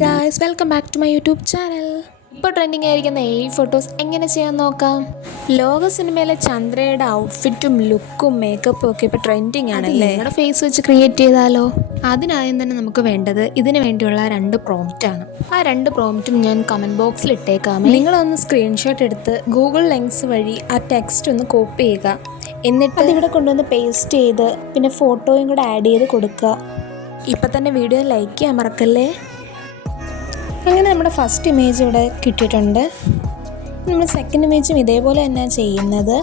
Guys, welcome back to my YouTube channel. ഇപ്പോൾ trending ആയിരിക്കുന്ന ഈ ഫോട്ടോസ് എങ്ങനെ ചെയ്യാൻ നോക്കാം. ലോക സിനിമയിലെ ചന്ദ്രയുടെ ഔട്ട്ഫിറ്റും ലുക്കും മേക്കപ്പും ഒക്കെ ഇപ്പോൾ ട്രെൻഡിങ് ആണല്ലേ. നിങ്ങളുടെ ഫേസ് വെച്ച് ക്രിയേറ്റ് ചെയ്താലോ? അതിനാദ്യം തന്നെ നമുക്ക് വേണ്ടത് ഇതിന് വേണ്ടിയുള്ള 2 പ്രോംപ്റ്റാണ്. ആ 2 പ്രോംപ്റ്റും ഞാൻ കമൻറ്റ് ബോക്സിൽ ഇട്ടേക്കാം. നിങ്ങളൊന്ന് സ്ക്രീൻഷോട്ട് എടുത്ത് ഗൂഗിൾ ലെൻസ് വഴി ആ ടെക്സ്റ്റ് ഒന്ന് കോപ്പി ചെയ്യുക. എന്നിട്ട് അതിവിടെ കൊണ്ടുവന്ന് പേസ്റ്റ് ചെയ്ത് പിന്നെ ഫോട്ടോയും കൂടെ ആഡ് ചെയ്ത് കൊടുക്കുക. ഇപ്പം തന്നെ വീഡിയോ ലൈക്ക് ചെയ്യാൻ മറക്കല്ലേ. അങ്ങനെ നമ്മുടെ ഫസ്റ്റ് ഇമേജ് ഇവിടെ കിട്ടിയിട്ടുണ്ട്. നമ്മൾ സെക്കൻഡ് ഇമേജും ഇതേപോലെ തന്നെയാണ് ചെയ്യുന്നത്.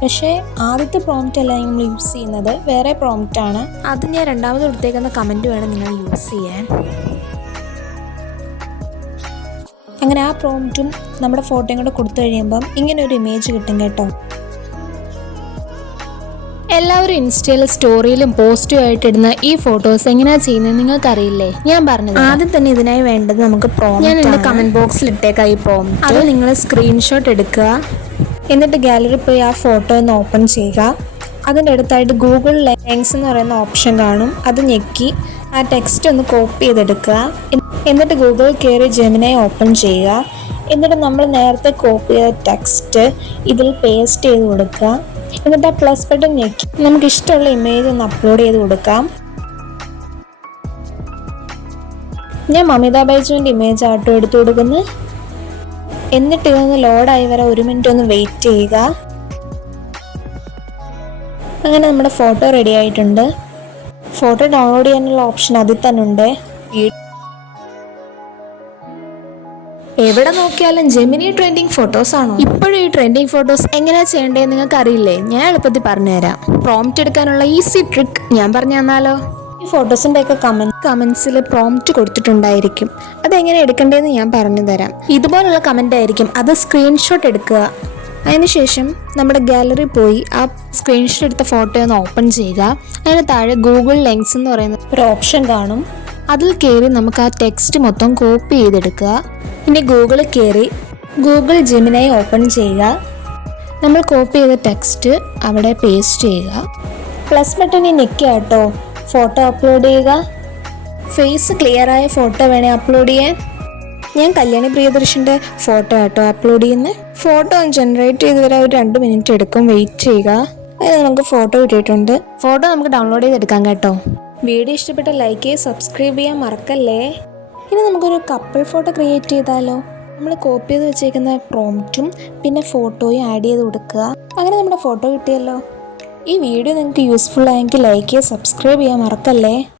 പക്ഷേ ആദ്യത്തെ പ്രോംപ്റ്റ് അല്ല നമ്മൾ യൂസ് ചെയ്യുന്നത്, വേറെ പ്രോംപ്റ്റാണ്. അത് ഞാൻ രണ്ടാമത് കൊടുത്തേക്കുന്ന കമൻറ്റ് വേണം നിങ്ങൾ യൂസ് ചെയ്യാൻ. അങ്ങനെ ആ പ്രോംപ്റ്റും നമ്മുടെ ഫോട്ടോയും കൂടെ കൊടുത്തു കഴിയുമ്പം ഇങ്ങനെ ഒരു ഇമേജ് കിട്ടും കേട്ടോ. എല്ലാവരും ഇൻസ്റ്റയിൽ സ്റ്റോറിയിലും പോസ്റ്റും ആയിട്ട് ഇടുന്ന ഈ ഫോട്ടോസ് എങ്ങനെയാണ് ചെയ്യുന്നത് നിങ്ങൾക്കറിയില്ലേ? ഞാൻ പറഞ്ഞത് ആദ്യം തന്നെ ഇതിനായി വേണ്ടത് നമുക്ക് പ്രോംപ്റ്റ്. ഞാൻ എൻ്റെ കമൻറ്റ് ബോക്സിൽ ഇട്ടേക്കാം ഈ പ്രോംപ്റ്റ്. അത് നിങ്ങൾ സ്ക്രീൻഷോട്ട് എടുക്കുക. എന്നിട്ട് ഗാലറി പോയി ആ ഫോട്ടോ ഒന്ന് ഓപ്പൺ ചെയ്യുക. അതിൻ്റെ അടുത്തായിട്ട് ഗൂഗിൾ ലെൻസ് എന്ന് പറയുന്ന ഓപ്ഷൻ കാണും. അത് ഞെക്കി ആ ടെക്സ്റ്റ് ഒന്ന് കോപ്പി ചെയ്തെടുക്കുക. എന്നിട്ട് ഗൂഗിൾ കയറി ജെമിനി ഓപ്പൺ ചെയ്യുക. എന്നിട്ട് നമ്മൾ നേരത്തെ കോപ്പി ചെയ്ത ടെക്സ്റ്റ് ഇതിൽ പേസ്റ്റ് ചെയ്ത് കൊടുക്കുക. എന്നിട്ട് ആ പ്ലസ് ബട്ടൺ ഞെക്കി നമുക്ക് ഇഷ്ടമുള്ള ഇമേജ് ഒന്ന് അപ്ലോഡ് ചെയ്ത് കൊടുക്കാം. ഞാൻ മമിത ബൈജുവിൻ്റെ ഇമേജ് ആട്ടോ എടുത്തു കൊടുക്കുന്നു. എന്നിട്ട് ഇതൊന്ന് ലോഡായി വരെ 1 മിനിറ്റ് ഒന്ന് വെയിറ്റ് ചെയ്യുക. അങ്ങനെ നമ്മുടെ ഫോട്ടോ റെഡി ആയിട്ടുണ്ട്. ഫോട്ടോ ഡൗൺലോഡ് ചെയ്യാനുള്ള ഓപ്ഷൻ അതിൽ തന്നെ ഉണ്ട്. എവിടെ നോക്കിയാലും ജെമിനി ട്രെൻഡിങ് ഫോട്ടോസ് ആണോ? ഇപ്പോഴും ഈ ട്രെൻഡിങ് ഫോട്ടോസ് എങ്ങനെയാ ചെയ്യേണ്ടത് നിങ്ങൾക്ക് അറിയില്ലേ? ഞാൻ എളുപ്പത്തിൽ പറഞ്ഞുതരാം. പ്രോംപ്റ്റ് എടുക്കാനുള്ള ഈസി ട്രിക്ക് ഞാൻ പറഞ്ഞു തന്നാലോ? ഈ ഫോട്ടോസിൻ്റെ ഒക്കെ കമൻസിൽ പ്രോംപ്റ്റ് കൊടുത്തിട്ടുണ്ടായിരിക്കും. അതെങ്ങനെ എടുക്കേണ്ടതെന്ന് ഞാൻ പറഞ്ഞു തരാം. ഇതുപോലുള്ള കമൻ്റ് ആയിരിക്കും. അത് സ്ക്രീൻഷോട്ട് എടുക്കുക. അതിനുശേഷം നമ്മുടെ ഗാലറി പോയി ആ സ്ക്രീൻഷോട്ട് എടുത്ത ഫോട്ടോ ഒന്ന് ഓപ്പൺ ചെയ്യുക. അതിന് താഴെ ഗൂഗിൾ ലെൻസ് എന്ന് പറയുന്ന ഒരു ഓപ്ഷൻ കാണും. അതിൽ കയറി നമുക്ക് ആ ടെക്സ്റ്റ് മൊത്തം കോപ്പി ചെയ്തെടുക്കുക. ഇനി ഗൂഗിളിൽ കയറി ഗൂഗിൾ ജെമിനി ഓപ്പൺ ചെയ്യുക. നമ്മൾ കോപ്പി ചെയ്ത ടെക്സ്റ്റ് അവിടെ പേസ്റ്റ് ചെയ്യുക. പ്ലസ് ബട്ടണിൽ ഞെക്കുക കേട്ടോ. ഫോട്ടോ അപ്ലോഡ് ചെയ്യുക. ഫേസ് ക്ലിയറായ ഫോട്ടോ വേണേ അപ്ലോഡ് ചെയ്യാൻ. ഞാൻ കല്യാണി പ്രിയദർശൻ്റെ ഫോട്ടോ ആട്ടോ അപ്ലോഡ് ചെയ്യുന്നത്. ഫോട്ടോ ജനറേറ്റ് ചെയ്ത് വരാൻ ഒരു 2 മിനിറ്റ് എടുക്കും. വെയിറ്റ് ചെയ്യുക. അതിന് നമുക്ക് ഫോട്ടോ കിട്ടിയിട്ടുണ്ട്. ഫോട്ടോ നമുക്ക് ഡൗൺലോഡ് ചെയ്തെടുക്കാം കേട്ടോ. വീഡിയോ ഇഷ്ടപ്പെട്ട ലൈക്ക് ചെയ്യുക, സബ്സ്ക്രൈബ് ചെയ്യാൻ മറക്കല്ലേ. ഇനി നമുക്കൊരു കപ്പിൾ ഫോട്ടോ ക്രിയേറ്റ് ചെയ്താലോ? നമ്മൾ കോപ്പി ചെയ്ത് വെച്ചേക്കുന്ന പ്രോംപ്റ്റും പിന്നെ ഫോട്ടോയും ആഡ് ചെയ്ത് കൊടുക്കുക. അങ്ങനെ നമ്മുടെ ഫോട്ടോ കിട്ടിയല്ലോ. ഈ വീഡിയോ നിങ്ങൾക്ക് യൂസ്ഫുൾ ആയെങ്കിൽ ലൈക്ക് ചെയ്യുക, സബ്സ്ക്രൈബ് ചെയ്യാൻ മറക്കല്ലേ.